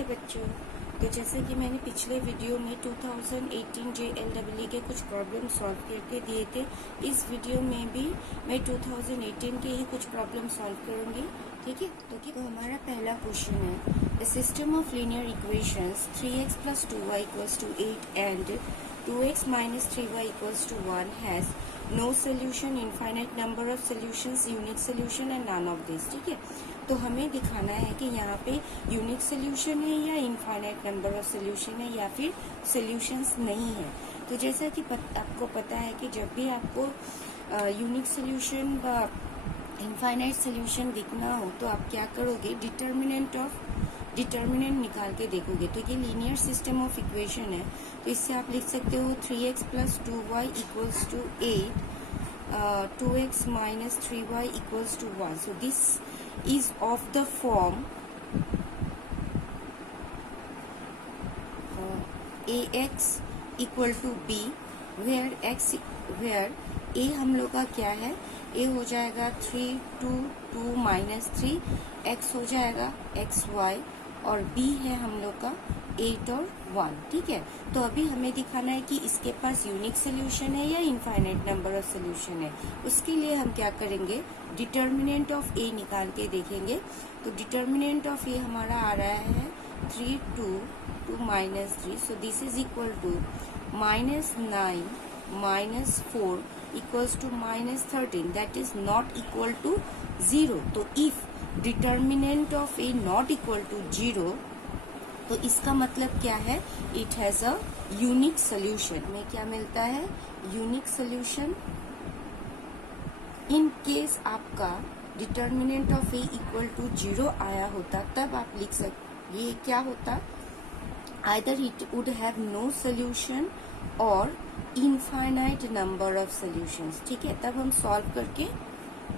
नमस्ते बच्चों। तो जैसे कि मैंने पिछले वीडियो में 2018 JLEE के कुछ प्रॉब्लम सॉल्व करके दिए थे, इस वीडियो में भी मैं 2018 के ही कुछ प्रॉब्लम सॉल्व करूंगी। ठीक है, तो हमारा पहला क्वेश्चन है, the system of linear equations 3x + 2y = 8 and 2x - 3y = 1 has no solution, infinite number of solutions, unique solution and none of this. ठीक है, तो हमें दिखाना है कि यहाँ पे यूनिक सोल्यूशन है या इनफाइनाइट नंबर ऑफ सोल्यूशन है या फिर सोल्यूशंस नहीं है। तो जैसा कि आपको पता है कि जब भी आपको यूनिक सोल्यूशन व इनफाइनाइट सोल्यूशन दिखना हो तो आप क्या करोगे, डिटर्मिनेंट निकाल के देखोगे। तो ये लीनियर सिस्टम ऑफ इक्वेशन है, तो इससे आप लिख सकते हो 3x + 2y = 8, 2x - 3y = 1. So this is of the form ax = b, where a हम लोग का क्या है, a हो जाएगा 3, 2, 2 - 3, x हो जाएगा xy और b है हम लोग का 8 और 1। ठीक है, तो अभी हमें दिखाना है कि इसके पास यूनिक सोल्यूशन है या इनफाइनाइट नंबर ऑफ सोल्यूशन है। उसके लिए हम क्या करेंगे, डिटर्मिनेंट ऑफ ए निकाल के देखेंगे। तो डिटर्मिनेंट ऑफ ए हमारा आ रहा है 3, 2, 2 - 3, so this is equal to -9 - 4 = -13, that is not equal to 0। तो if determinant of a not equal to 0, तो इसका मतलब क्या है, it has a unique solution. में क्या मिलता है, यूनिक सोल्यूशन। इन केस आपका डिटर्मिनेंट ऑफ ए = 0 आया होता तब आप लिख सकते, ये क्या होता, either it would have no solution और इनफाइनाइट नंबर ऑफ सोल्यूशंस। ठीक है, तब हम सॉल्व करके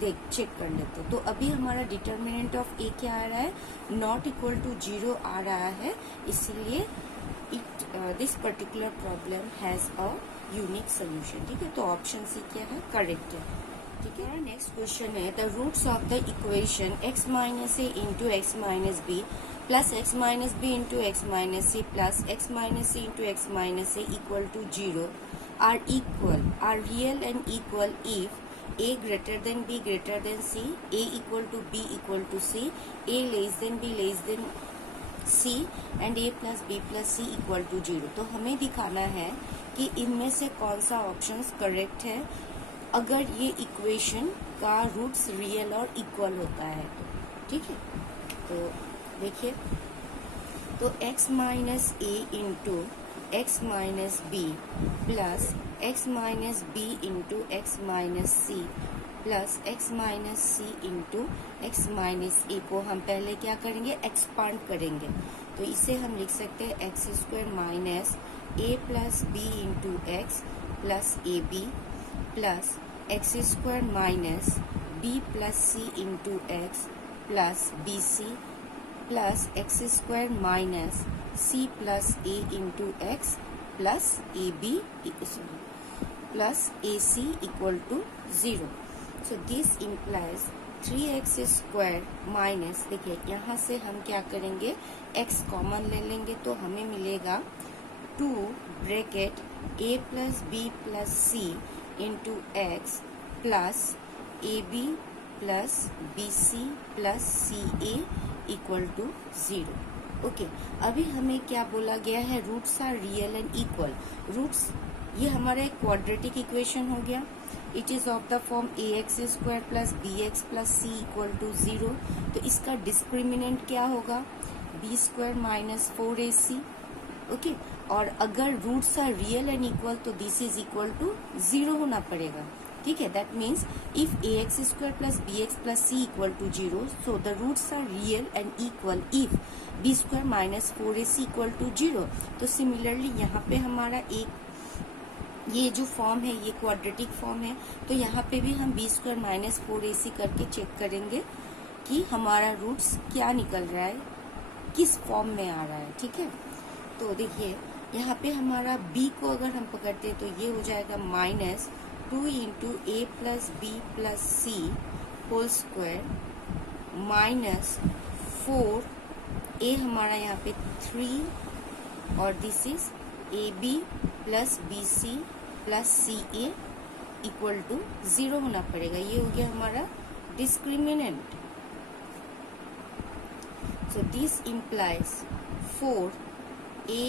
चेक कर लेते। तो अभी हमारा डिटर्मिनेंट ऑफ ए क्या आ रहा है, नॉट इक्वल टू 0 आ रहा है, इसलिए this particular problem has a unique solution. ठीक है, तो ऑप्शन सी क्या है, करेक्ट है। ठीक है, नेक्स्ट क्वेश्चन है, the roots of the equation x - a × x - b plus x - b × x - c plus x - c × x - a = 0 are real and equal if a greater than b greater than c, a = b = c, a less than b less than c and a plus b plus c = 0। तो हमें दिखाना है कि इनमें से कौन सा option correct है अगर ये इक्वेशन का रूट्स रियल और इक्वल होता है तो। ठीक है, तो देखिए, तो x - a × x - b plus x - b × x - c plus x - c × x - a को हम पहले क्या करेंगे, एक्सपांड करेंगे। तो इसे हम लिख सकते हैं x² - a plus b × x plus ab plus x² - b plus c × x plus bc plus x² - c plus a × x plus ab plus ac = 0। So this implies 3x² - देखिए यहाँ से हम क्या करेंगे, x कॉमन ले लेंगे तो हमें मिलेगा 2 bracket a plus b plus c × x plus ab plus bc plus ca = 0। Okay, अभी हमें क्या बोला गया है, roots are real and equal. Roots, ये हमारा एक क्वाड्रेटिक इक्वेशन हो गया। It is of the form ax² + bx + c = 0। तो इसका डिस्क्रिमिनेंट क्या होगा, b² - 4ac। ओके, और अगर roots are real and equal तो दिस इज इक्वल टू 0 होना पड़ेगा। ठीक है, that means if ax² + bx + c = 0, so the roots are real and equal if b² - 4ac = 0। तो सिमिलरली यहाँ पे हमारा एक ये जो फॉर्म है ये क्वाड्रेटिक फॉर्म है, तो यहाँ पे भी हम b² - 4ac करके चेक करेंगे कि हमारा रूट्स क्या निकल रहा है, किस फॉर्म में आ रहा है। ठीक है, तो देखिए यहाँ पे हमारा b को अगर हम पकड़ते हैं तो ये हो जाएगा -2 × a plus b plus c whole square minus 4 ए हमारा यहाँ पे 3 और this is a b plus b c plus c a equal to 0 होना पड़ेगा। ये हो गया हमारा discriminant. So this implies 4a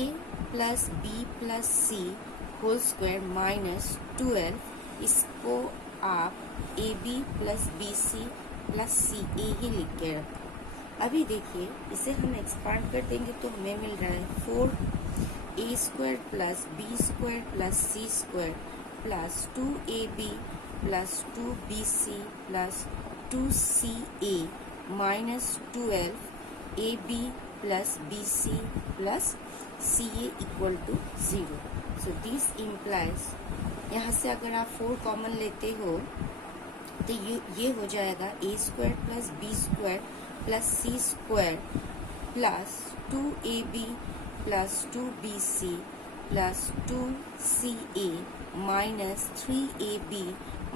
plus b plus c whole square minus 12, इसको आप a b plus b c plus c a ही लिख के रखें। अभी देखिए इसे हम एक्सपांड कर देंगे तो हमें मिल रहा है 4a square plus b square plus c square plus 2ab plus 2bc plus 2ca minus 12ab plus bc plus ca equal to 0। So this implies, यहाँ से अगर आप 4 कॉमन लेते हो तो ये हो जाएगा a square plus b square plus c square plus 2ab plus 2bc plus 2ca minus 3ab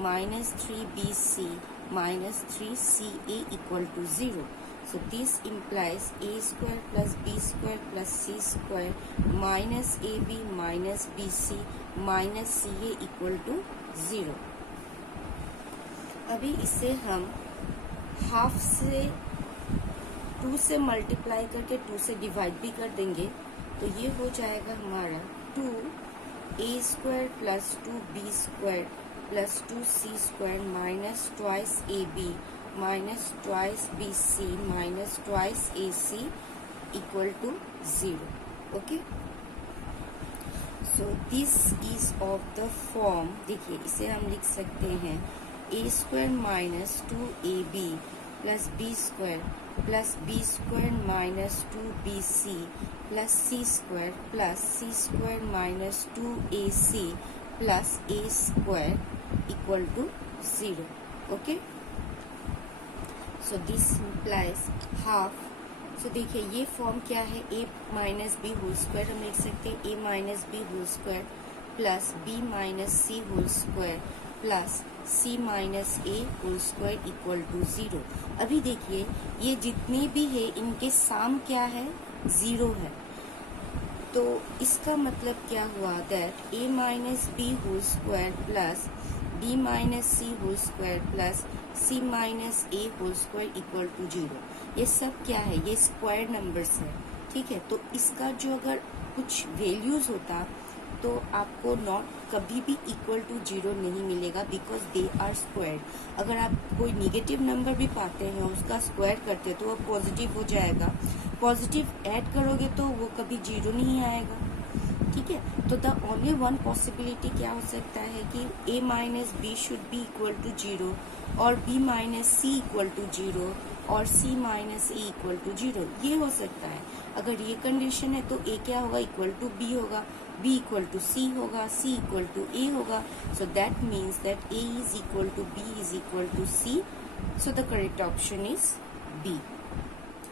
minus 3bc minus 3ca equal to 0। So this implies a square plus b square plus c square minus ab minus bc minus ca equal to 0। अभी इसे हम half से 2 से multiply करके 2 से divide भी कर देंगे तो ये हो जाएगा हमारा 2a square plus 2b square plus 2c square minus twice ab minus twice bc minus twice ac equal to 0. Okay, so this is of the form, देखिए इसे हम लिख सकते हैं a square minus 2ab plus b square plus b square minus 2bc plus c square plus c square minus 2ac plus a square equal to 0. Okay, so this implies half. सो देखिए ये form क्या है, a minus b whole square हम लिख सकते हैं a minus b whole square plus b minus c whole square plus c minus a whole square equal to 0। अभी देखिए ये जितनी भी है इनके साम क्या है, 0 है। तो इसका मतलब क्या हुआ, that a minus b whole square plus b minus c whole square plus c minus a whole square equal to 0। ये सब क्या है, ये स्क्वायर नंबर्स है, ठीक है। तो इसका जो अगर कुछ वैल्यूज होता तो आपको नॉट कभी भी इक्वल टू 0 नहीं मिलेगा, बिकॉज दे आर स्क्वायर्ड। अगर आप कोई निगेटिव नंबर भी पाते हैं उसका स्क्वायर करते तो वो पॉजिटिव हो जाएगा, पॉजिटिव ऐड करोगे तो वो कभी 0 नहीं आएगा, ठीक है। तो द ओनली वन पॉसिबिलिटी क्या हो सकता है कि a minus b should be equal to 0 और b minus c equal to 0 और c minus a equal to 0, ये हो सकता है। अगर ये कंडीशन है तो a क्या होगा, इक्वल टू b होगा, b इक्वल टू c होगा, c इक्वल टू a होगा। So that means that a is equal to b is equal to c। So the correct option is b।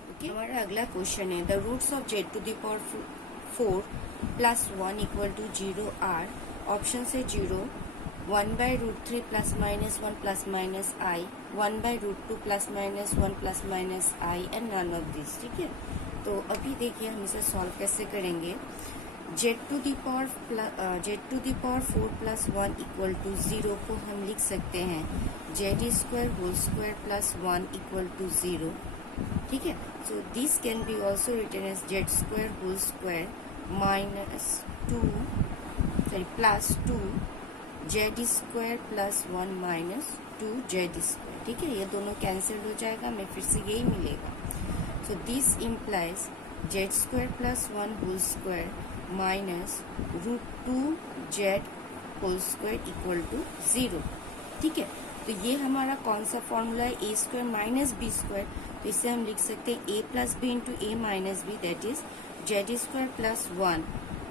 Okay, हमारा अगला question है the roots of z to the power 4 plus 1 equal to 0 are. Option से 0, 1/√3 plus minus 1 plus minus i, 1/√2 plus minus 1 plus minus i and none of this, ठीक है। तो अभी देखिए हम इसे सॉल्व कैसे करेंगे। z to the power 4 plus 1 equal to 0 को हम लिख सकते हैं z square whole square plus 1 equal to 0, ठीक है। So this can be also written as z square whole square minus 2 plus 2 z square plus 1 minus 2 z square, ठीक है। ये दोनों कैंसिल हो जाएगा, हमें फिर से यही मिलेगा। So this implies z square plus 1 whole square minus √2 z whole square equal to 0, ठीक है। तो ये हमारा कौन सा फॉर्मूला है, a square minus b square. तो इसे हम लिख सकते हैं a plus b into a minus b, that is z square plus 1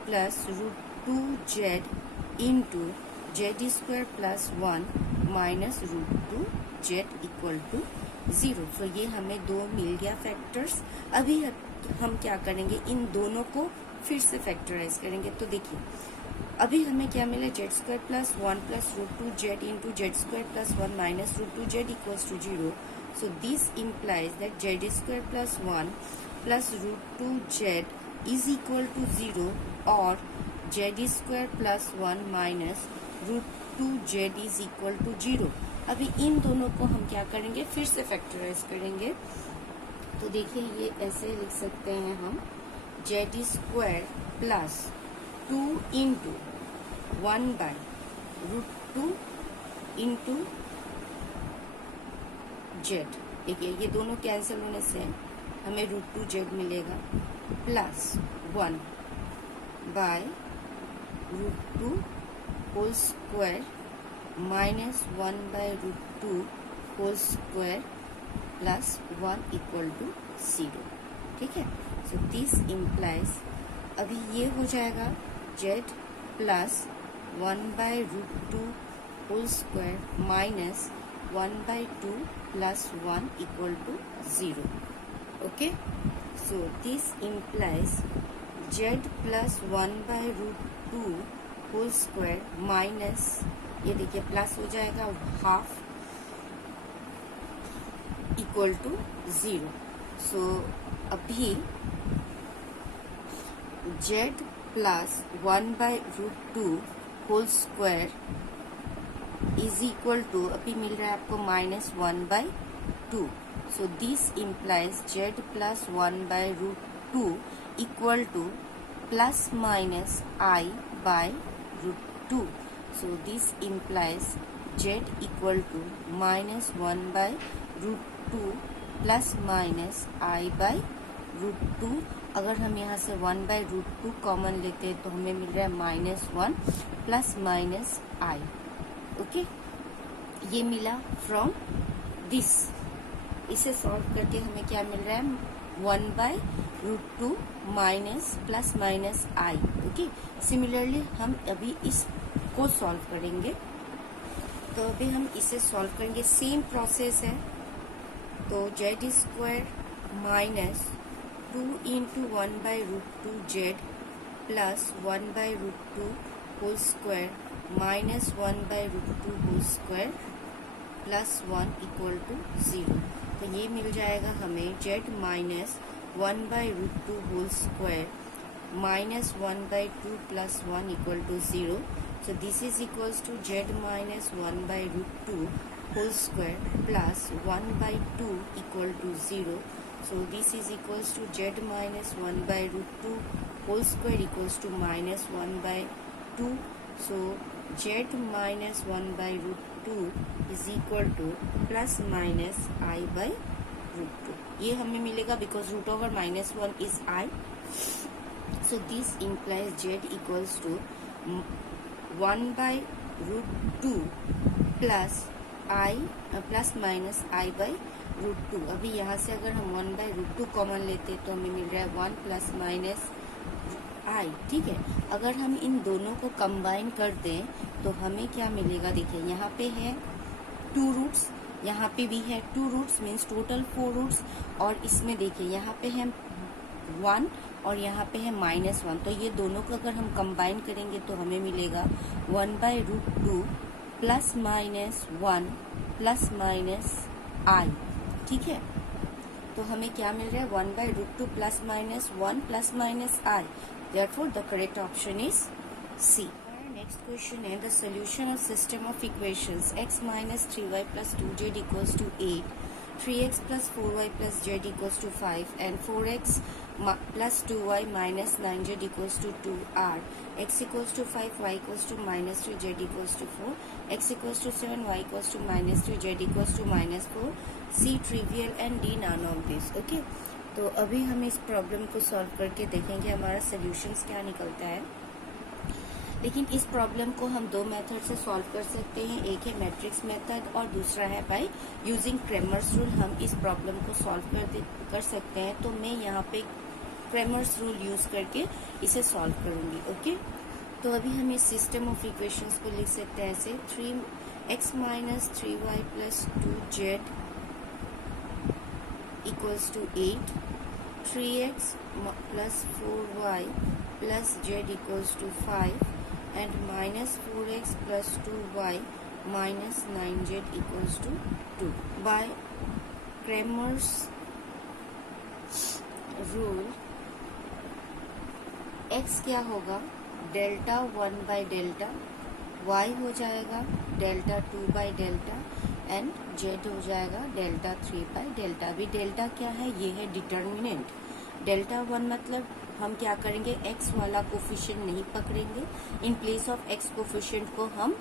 plus √2 z into z square plus 1 minus √2 z equal to 0। सो ये हमें 2 मिल गया फैक्टर्स। अभी हम क्या करेंगे, इन दोनों को फिर से फैक्टराइज करेंगे। तो देखिए अभी हमें क्या मिला, z square plus 1 plus √2 z into z square plus 1 minus √2 z equals to 0। So this implies that z square plus 1 plus root 2 z is equal to 0 और z square plus 1 minus root 2 z is equal to 0। अभी इन दोनों को हम क्या करेंगे, फिर से factorise करेंगे। तो देखिए ये ऐसे लिख सकते हैं हम, z square plus 2 into 1 by root 2 into z। देखिए ये दोनों कैंसिल होने से हमें रूट 2 z मिलेगा, plus 1 by root 2 whole square minus 1 by root 2 whole square plus 1 equal to 0। ठीक है, सो दिस इम्प्लाइज, अभी ये हो जाएगा z plus 1 by root 2 whole square minus 1 by 2 plus 1 equal to 0। Okay, so this implies z plus 1 by root 2 whole square minus, ये देखिए plus हो जाएगा हाफ इक्वल टू 0। सो अभी z plus 1 by root 2 whole square is equal to, अभी मिल रहा है आपको minus 1 by 2। So this implies z plus 1 by root 2 equal to plus minus I by root 2। So this implies z equal to minus 1 by root 2 plus minus I by root 2। अगर हम यहाँ से 1 by root 2 common लेते हैं तो हमें मिल रहा है minus 1 plus minus I। Okay, ये मिला फ्रॉम दिस। इसे सॉल्व करके हमें क्या मिल रहा है, 1 by root 2 minus plus minus I। Okay, similarly हम अभी इस को सॉल्व करेंगे। तो अभी हम इसे सॉल्व करेंगे, सेम प्रोसेस है। तो z square minus 2 into 1 by root 2 z plus 1 by root 2 whole square minus 1 by root 2 whole square plus 1 equal to 0। तो ये मिल जाएगा हमें z minus 1 by root 2 whole square minus 1 by 2 plus 1 equal to 0। So this is equals to z minus 1 by root 2 whole square plus 1 by 2 equal to 0. So this is equals to z minus 1 by root 2 whole square equals to minus 1 by 2. So z minus 1 by root 2 is equal to plus minus I by root 2। ये हमें मिलेगा because root over minus 1 is I। So this implies z equals to 1 by root 2 plus I plus minus I by root 2। अभी यहाँ से अगर हम 1 by root 2 common लेते तो हमें मिल रहा है 1 प्लस माइनस I। ठीक है, अगर हम इन दोनों को कंबाइन कर दें तो हमें क्या मिलेगा, देखिए यहाँ पे है 2 रूट्स, यहाँ पे भी है 2 रूट्स, मीन्स टोटल 4 रूट्स, और इसमें देखिए यहाँ पे है 1 और यहाँ पे है माइनस 1। तो ये दोनों को अगर हम कंबाइन करेंगे तो हमें मिलेगा 1 by root 2 plus minus 1 plus minus I। ठीक है, तो हमें क्या मिल रहा है, 1 by root 2 plus minus 1 plus minus I। Therefore the correct option is C। Next question है, the solution of system of equations x minus 3y plus 2z equals to 8, 3x plus 4y plus z equals to 5 and 4x plus 2y minus 9z equals to 2 are x equals to 5, y equals to minus 3, z equals to 4, x equals to 7, y equals to minus 3, z equals to minus 4, C trivial and D none of this। Okay, तो अभी हम इस problem को solve करके देखेंगे हमारा solutions क्या निकलता है। लेकिन इस प्रॉब्लम को हम 2 मेथड से सॉल्व कर सकते हैं, एक है मैट्रिक्स मेथड और दूसरा है बाय यूजिंग क्रेमर्स रूल हम इस प्रॉब्लम को सॉल्व कर सकते हैं। तो मैं यहाँ पे क्रेमर्स रूल यूज करके इसे सॉल्व करूंगी। ओके, तो अभी हम इस सिस्टम ऑफ इक्वेशंस को लिख सकते हैं ऐसे, 3x minus 3y plus 2z equals to 8, 3x plus 4y plus z equals to 5 and minus 4x plus 2y minus 9z equals to 2 by Cramer's rule x क्या होगा, डेल्टा 1 बाई डेल्टा, y हो जाएगा delta 2 by delta and z हो जाएगा delta 3 by delta. अभी delta क्या है, ये है डिटर्मिनेंट। डेल्टा 1 मतलब हम क्या करेंगे, x वाला कोफिशिएंट नहीं पकड़ेंगे, इन प्लेस ऑफ x कोफिशिएंट को हम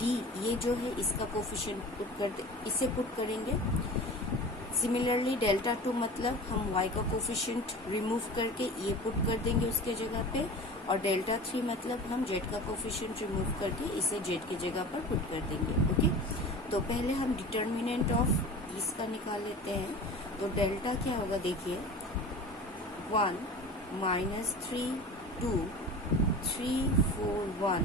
d, ये जो है इसका कोफिशिएंट इसे पुट करेंगे। सिमिलरली डेल्टा 2 मतलब हम y का कोफिशिएंट रिमूव करके ये पुट कर देंगे उसके जगह पे, और डेल्टा 3 मतलब हम z का कोफिशिएंट रिमूव करके इसे z की जगह पर पुट कर देंगे। ओके, तो पहले हम डिटर्मिनेंट ऑफ इसका निकाल लेते हैं। तो डेल्टा क्या होगा, देखिए 1 -3 2 3 4 1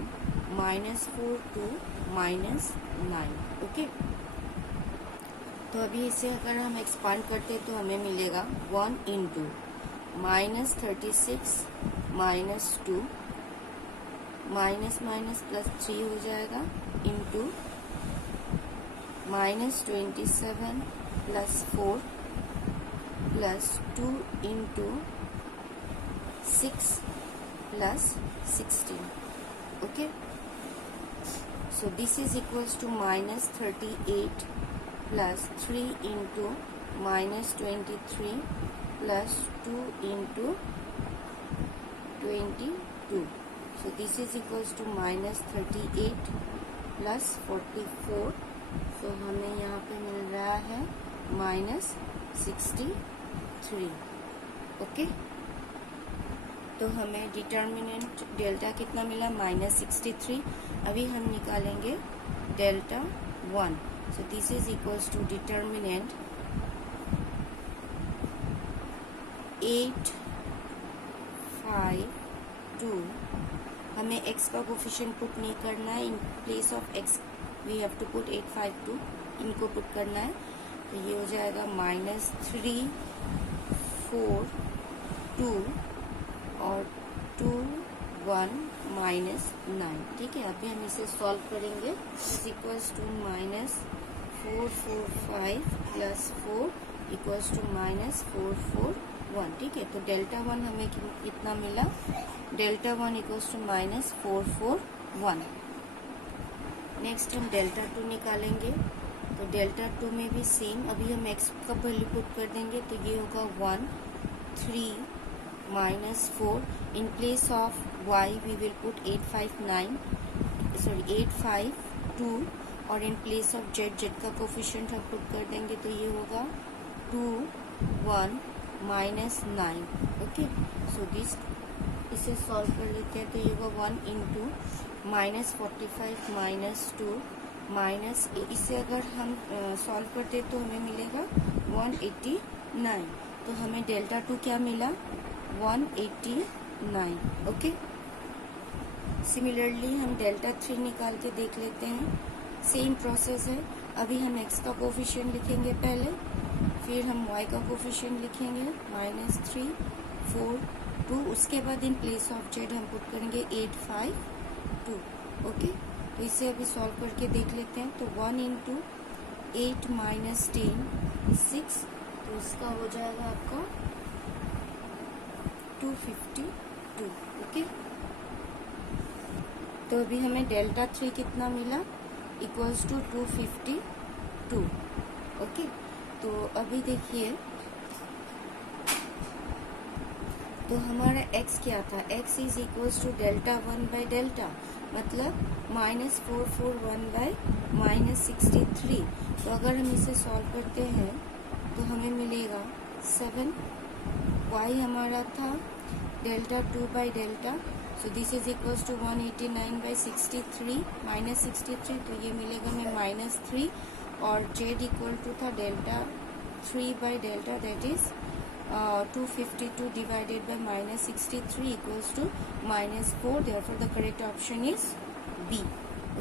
-4 2 -9। ओके, तो अभी इसे अगर हम एक्सपांड करते तो हमें मिलेगा 1 इंटू -36 -2 माइनस माइनस +3 हो जाएगा into -27 +4 +2 into 6 +16। Okay, so this is equals to -38 plus 3 into -23 plus 2 into 22. So this is equals to -38 plus 44. So हमें यहाँ पे मिल रहा है -63. ओके, तो हमें डिटर्मिनेंट डेल्टा कितना मिला, -63। अभी हम निकालेंगे delta 1। So this is equals to determinant 8 5 2। हमें x का कोफिशिएंट पुट नहीं करना है, in place of x we have to put 8 5 2, इनको पुट करना है। तो ये हो जाएगा -3 4 2 और 2 1 -9। ठीक है, अभी हम इसे सॉल्व करेंगे। Is equals to -4 4 5 + 4 equals to -4 4 1। ठीक है, तो डेल्टा 1 हमें कितना मिला, डेल्टा 1 इक्वल्स टू -4 4 1। नेक्स्ट हम डेल्टा 2 निकालेंगे। तो डेल्टा 2 में भी सेम, अभी हम x का वैल्यू पुट कर देंगे, तो ये होगा 1 3 -4, in place of y we will put 8 5 2, और in place of z का कोफिशिएंट हम पुट कर देंगे, तो ये होगा 2 1 -9। ओके, सो दिस इसे सॉल्व कर लेते हैं। तो ये होगा 1 इंटू -45 -2 माइनस, इसे अगर हम सॉल्व करते तो हमें मिलेगा 189। तो हमें डेल्टा 2 क्या मिला, 189। ओके, सिमिलरली हम डेल्टा 3 निकाल के देख लेते हैं। सेम प्रोसेस है। अभी हम x का कोफिशिएंट लिखेंगे पहले, फिर हम y का कोफिशिएंट लिखेंगे -3 4 2, उसके बाद इन प्लेस ऑफ z हम पुट करेंगे 8 5 2। ओके, तो इसे अभी सॉल्व करके देख लेते हैं। तो 1 इंटू 8 - 10 6, तो इसका हो जाएगा आपका 252। ओके, तो अभी हमें डेल्टा 3 कितना मिला, इक्वल्स टू 252। ओके, तो अभी देखिए, तो हमारा x क्या था, x is equals to delta 1 by delta, मतलब -4 4 1 बाई -63। तो अगर हम इसे सॉल्व करते हैं तो हमें मिलेगा 7। y हमारा था delta 2 by delta, so this is equals to 189 by 63 -63, तो ये मिलेगा हमें -3, और z इक्वल टू था delta 3 by delta, that is 252 divided by -63 equals to -4. Therefore, the correct option is B.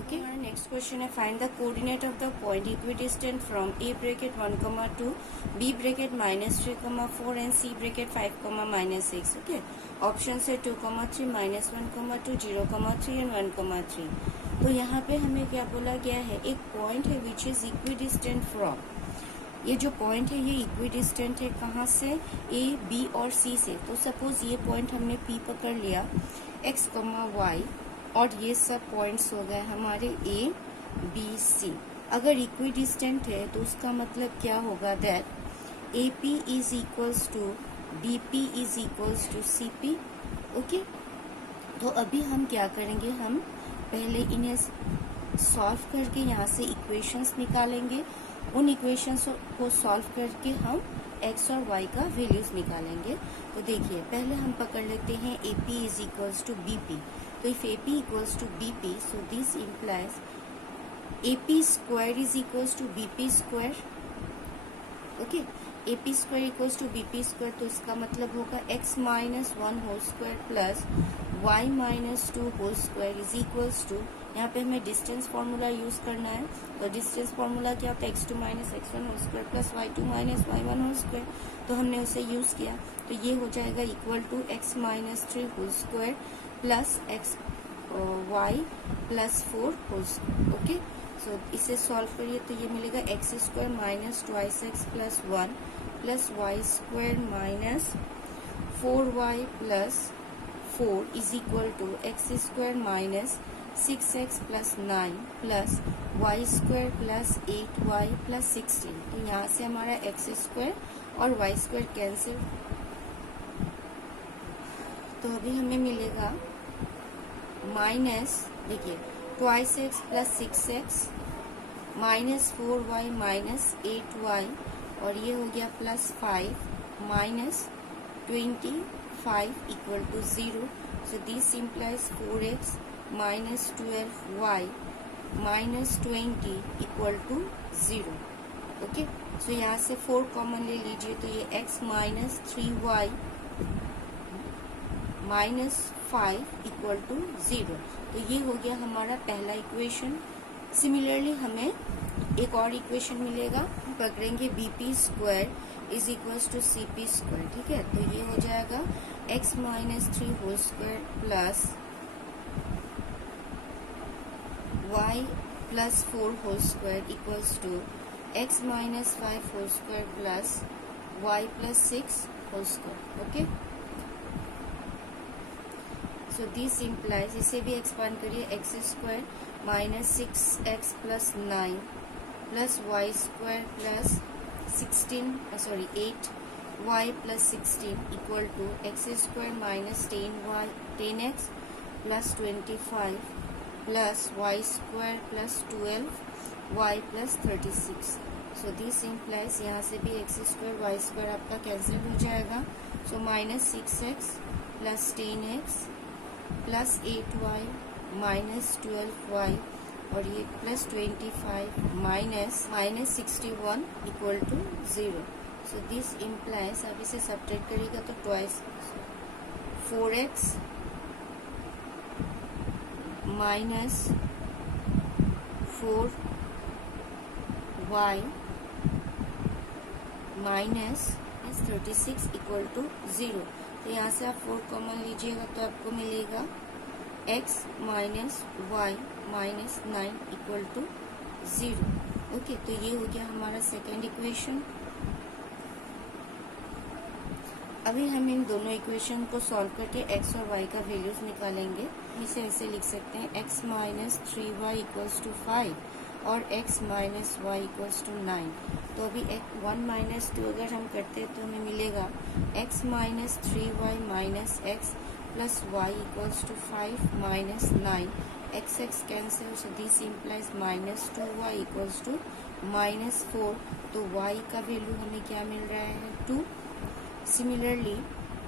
Okay. Our next question is find the coordinate of the point equidistant from A bracket 1, 2, B bracket -3, 4 and C bracket 5, -6. Okay. Options है 2, 3, -1, 2, 0, 3 and 1, 3. तो यहाँ पे हमें क्या बोला गया है, एक पॉइंट है विच इज इक्विडिस्टेंट फ्रॉम ये जो पॉइंट है ये इक्विडिस्टेंट है कहाँ से, ए बी और सी से। तो सपोज ये पॉइंट हमने पी पकड़ लिया, एक्स कॉमा वाई, और ये सब पॉइंट्स हो गए हमारे ए बी सी। अगर इक्विडिस्टेंट है तो उसका मतलब क्या होगा, that a P is equals to B p is equals to c p. Okay, तो अभी हम क्या करेंगे, हम पहले इन्हें सॉल्व करके यहाँ से इक्वेशंस निकालेंगे। उन इक्वेशंस को सॉल्व करके हम एक्स और वाई का वैल्यूज निकालेंगे। तो देखिए पहले हम पकड़ लेते हैं A P is equals to B P. तो if A P equals to B P, so this implies A P square is equals to B P square. Okay, A P square equals to B P square, तो इसका मतलब होगा x minus one whole square plus y minus two whole square is equals to, यहाँ पे हमें distance formula use करना है। तो डिस्टेंस फॉर्मूला क्या होता है, x two minus x one whole square plus y two minus y one whole square. तो हमने उसे यूज किया, तो ये हो जाएगा equal to x minus three whole square plus x y plus four whole square. Okay, so इसे solve करिए तो ये मिलेगा x square minus twice x plus one plus y square minus four y plus four is equal to x square minus six x plus nine plus y square plus eight y plus 16। तो यहाँ से हमारा x square और y square cancel, तो अभी हमें मिलेगा minus, देखिए twice x plus six x minus four y minus eight y, और ये हो गया plus five minus 25 equal to 0। So this implies 4x minus 12y minus 20 equal to 0। Okay, so यहाँ से 4 कॉमन ले लीजिए, तो ये x minus 3y minus 5 equal to 0। तो ये हो गया हमारा पहला इक्वेशन। सिमिलरली हमें एक और इक्वेशन मिलेगा, पकड़ेंगे b P square is equals to c p square. ठीक है, तो ये हो जाएगा x minus three whole square plus y plus four whole square equals to x minus five whole square plus y plus six whole square. Okay, so this implies, इसे भी expand करिए, x square minus six x plus nine plus y square plus 8 y plus 16 equal to x square minus 10x plus 25 plus y square plus 12y plus 36। So this implies, यहाँ से भी x square y square आपका cancel हो जाएगा। So minus 6x plus 10x plus 8y minus 12y, और ये plus 25 minus 61 equal to 0। So this implies, अब इसे सब्ट्रैक्ट करिएगा तो twice 4x minus 4y minus 36 equal to 0। तो यहाँ से आप 4 कॉमन लीजिएगा तो आपको मिलेगा x minus y minus 9 equal to 0। Okay, तो ये हो गया हमारा सेकेंड इक्वेशन। अभी हम इन दोनों इक्वेशन को सॉल्व करके x और y का वैल्यूज निकालेंगे। इसे ऐसे लिख सकते हैं, x minus 3y equals to 5 और x minus y equals to 9। तो अभी 1 माइनस 2 अगर हम करते हैं तो हमें मिलेगा x minus 3y minus x plus y equals to 5 minus 9, x cancel, so this implies minus 2y equals to minus 4। तो y का वैल्यू हमें क्या मिल रहा है, 2। सिमिलरली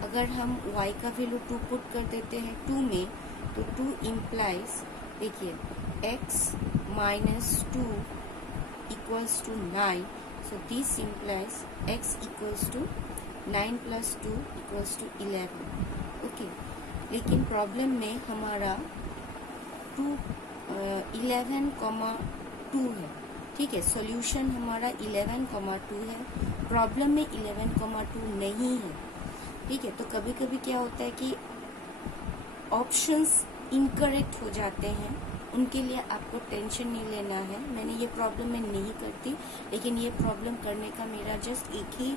अगर हम y का वैल्यू 2 पुट कर देते हैं 2 में, तो 2 इम्प्लाइज, देखिए x minus 2 equals to 9। So this implies x equals to 9 plus 2 equals to 11। Okay, लेकिन प्रॉब्लम में हमारा 11,2 है। ठीक है, सॉल्यूशन हमारा 11,2 है, प्रॉब्लम में 11,2 नहीं है। ठीक है, तो कभी कभी क्या होता है कि ऑप्शंस इनकरेक्ट हो जाते हैं, उनके लिए आपको टेंशन नहीं लेना है। मैंने ये प्रॉब्लम मैं नहीं करती, लेकिन ये प्रॉब्लम करने का मेरा जस्ट एक ही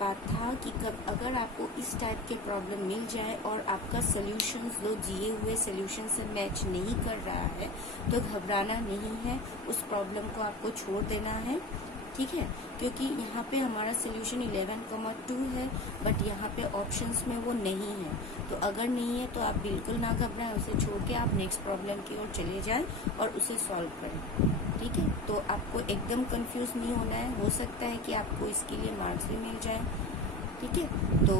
बात था कि अगर आपको इस टाइप के प्रॉब्लम मिल जाए और आपका सोल्यूशंस जो दिए हुए सोल्यूशन से मैच नहीं कर रहा है तो घबराना नहीं है, उस प्रॉब्लम को आपको छोड़ देना है, ठीक है। क्योंकि यहाँ पे हमारा सोल्यूशन 11,2 है, बट यहाँ पे ऑप्शंस में वो नहीं है। तो अगर नहीं है तो आप बिल्कुल ना घबराएं, उसे छोड़ के आप नेक्स्ट प्रॉब्लम की ओर चले जाएं और उसे सॉल्व करें, ठीक है। तो आपको एकदम कंफ्यूज नहीं होना है, हो सकता है कि आपको इसके लिए मार्क्स भी मिल जाए, ठीक है। तो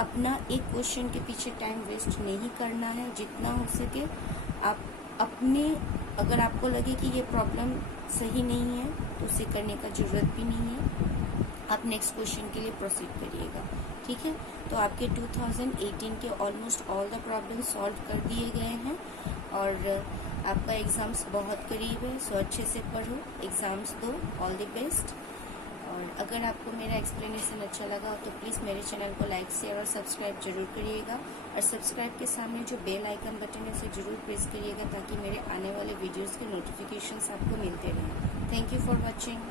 अपना एक क्वेश्चन के पीछे टाइम वेस्ट नहीं करना है, जितना हो सके आप अपने, अगर आपको लगे कि ये प्रॉब्लम सही नहीं है तो उसे करने का जरूरत भी नहीं है, आप नेक्स्ट क्वेश्चन के लिए प्रोसीड करिएगा, ठीक है। तो आपके 2018 के almost all the problem solve कर दिए गए हैं और आपका एग्जाम्स बहुत करीब है, सो अच्छे से पढ़ो, एग्जाम्स दो, ऑल द बेस्ट। और अगर आपको मेरा एक्सप्लेनेशन अच्छा लगा हो तो प्लीज़ मेरे चैनल को लाइक, शेयर और सब्सक्राइब जरूर करिएगा, और सब्सक्राइब के सामने जो बेल आइकन बटन है उसे जरूर प्रेस करिएगा ताकि मेरे आने वाले वीडियोस के नोटिफिकेशंस आपको मिलते रहें। Thank you for watching.